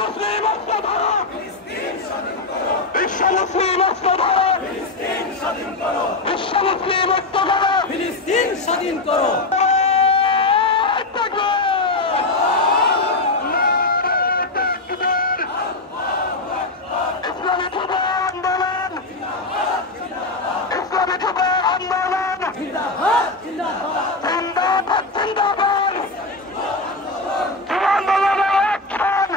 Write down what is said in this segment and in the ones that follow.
মুসলিম অস্ত্র ধরো, বিশ্ব মুসলিম অস্ত্র ধরো, বিশ্ব মুসলিম ঐক্য করো, ফিলিস্তিন স্বাধীন করো। ইসলামী যুব আন্দোলন, ইসলামী যুব আন্দোলন জিন্দাবাদ জিন্দাবাদ জিন্দাবাদ জিন্দাবাদ। যুব আন্দোলনের অ্যাকশন,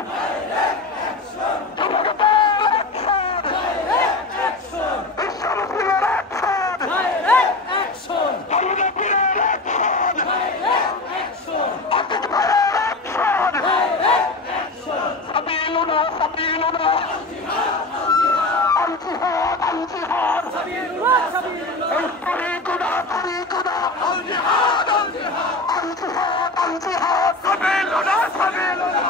যুবকদের অ্যাকশন, বিশ্ব মুসলিমের অ্যাকশন, ডাইরেক্ট অ্যাকশন আলমগীরের অ্যাকশন, ডাইরেক্ট অ্যাকশন আতিক ভাইয়ের অ্যাকশন। ডাইরেক্ট অ্যাকশন সাবিলুনা সাবিলুনা আল জিহাদ আল জিহাদ সাবিলুল্লাহ সাবিলুল্লাহ طريقنا طريقنا الجهاد الجهاد الجهاد الجهاد سبيلنا سبيلنا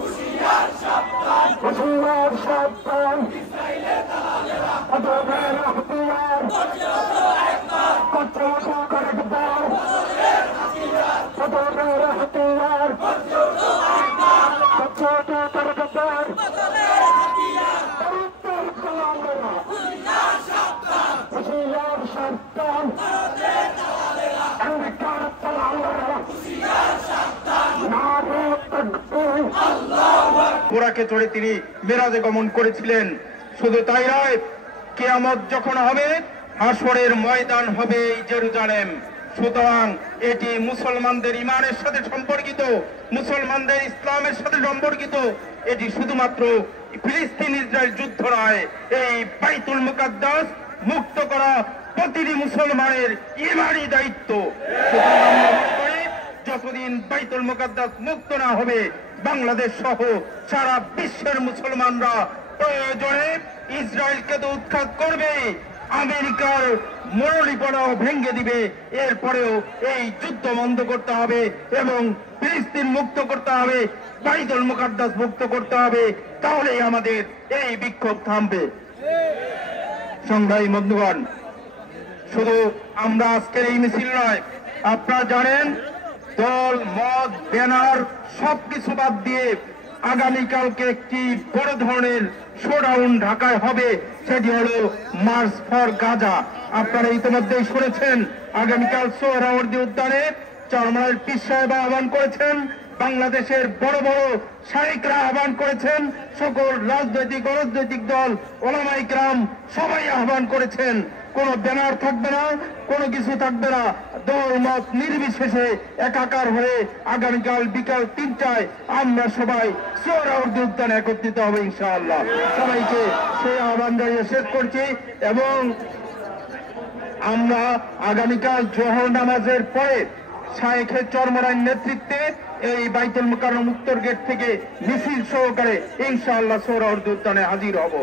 হুশিয়ার সাবধান وزوار شابان ইসরাইলের দালালেরা أدوبين اختيار পর্যন্ত একবার قطوط كردبار বছরের হাতিয়ার أدوبين اختيار পর্যন্ত একবার قطوط كردبار বছরের হাতিয়ার طريق الخلالنا হুশিয়ার সাবধান وزوار شابان ভারতের দালালেরা أمريكا الخلالنا হুশিয়ার সাবধান نار التكبير আল্লাহু আকবার। ঘোড়াকে চড়ে তিনি মেরাজে গমন করেছিলেন। শুধু তাই নয়, কিয়ামত যখন হবে হাসরের ময়দান হবে এই জেরুজালেম। সুতরাং এটি মুসলমানদের ইমানের সাথে সম্পর্কিত, মুসলমানদের ইসলামের সাথে সম্পর্কিত। এটি শুধুমাত্র ফিলিস্তিন ইসরায়েল যুদ্ধ নয়, এই বাইতুল মুকাদ্দাস মুক্ত করা প্রতিটি মুসলমানের ইমানি দায়িত্ব। সুতরাং আমরা মনে করি, যতদিন বাইতুল মুকাদ্দাস মুক্ত না হবে, বাংলাদেশ সহ সারা বিশ্বের মুসলমানরা প্রয়োজনে ইসরায়েলকে তো উৎখাত করবে, আমেরিকার মরলিপনাও ভেঙে দিবে। এরপরেও এই যুদ্ধ বন্ধ করতে হবে এবং ফিলিস্তিন মুক্ত করতে হবে, বাইতুল মুকাদ্দাস মুক্ত করতে হবে। তাহলেই আমাদের এই বিক্ষোভ থামবে। সংগ্রামী বন্ধুগণ, শুধু আমরা আজকের এই মিছিল নয়, আপনারা জানেন দল মত ব্যানার সবকিছু বাদ দিয়ে আগামীকালকে একটি বড় ধরনের শোডাউন ঢাকায় হবে। সেটি হলো মার্চ ফর গাজা। আপনারা ইতিমধ্যেই শুনেছেন, আগামীকাল সোহরাওয়ার্দী উদ্যানে চরমনায়ের পীর সাহেব আহ্বান করেছেন, বাংলাদেশের বড় বড় শাইখরা আহ্বান করেছেন, সকল রাজনৈতিক অরাজনৈতিক দল ওলামায়ে কেরাম সবাই আহ্বান করেছেন। কোনো ব্যানার থাকবে না, কোনো কিছু থাকবে না, দল মত নির্বিশেষে একাকার হয়ে আগামীকাল বিকাল 3টায় আমরা সবাই সোহরাওয়ার্দী উদ্যানে একত্রিত হবে ইনশাআল্লাহ। সবাইকে সেই আহ্বান জানিয়ে শেষ করছি এবং আমরা আগামীকাল জোহর নামাজের পরে শাইখে চরমনায়ের নেতৃত্বে এই বাইতুল মুকাররম উত্তর গেট থেকে মিছিল সহকারে ইনশাআল্লাহ সোহরাওয়ার্দী উদ্যানে হাজির হব।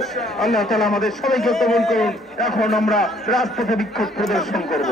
আল্লাহ তাআলা আমাদের সবাইকে কবুল করুন। এখন আমরা রাজপথে বিক্ষোভ প্রদর্শন করব।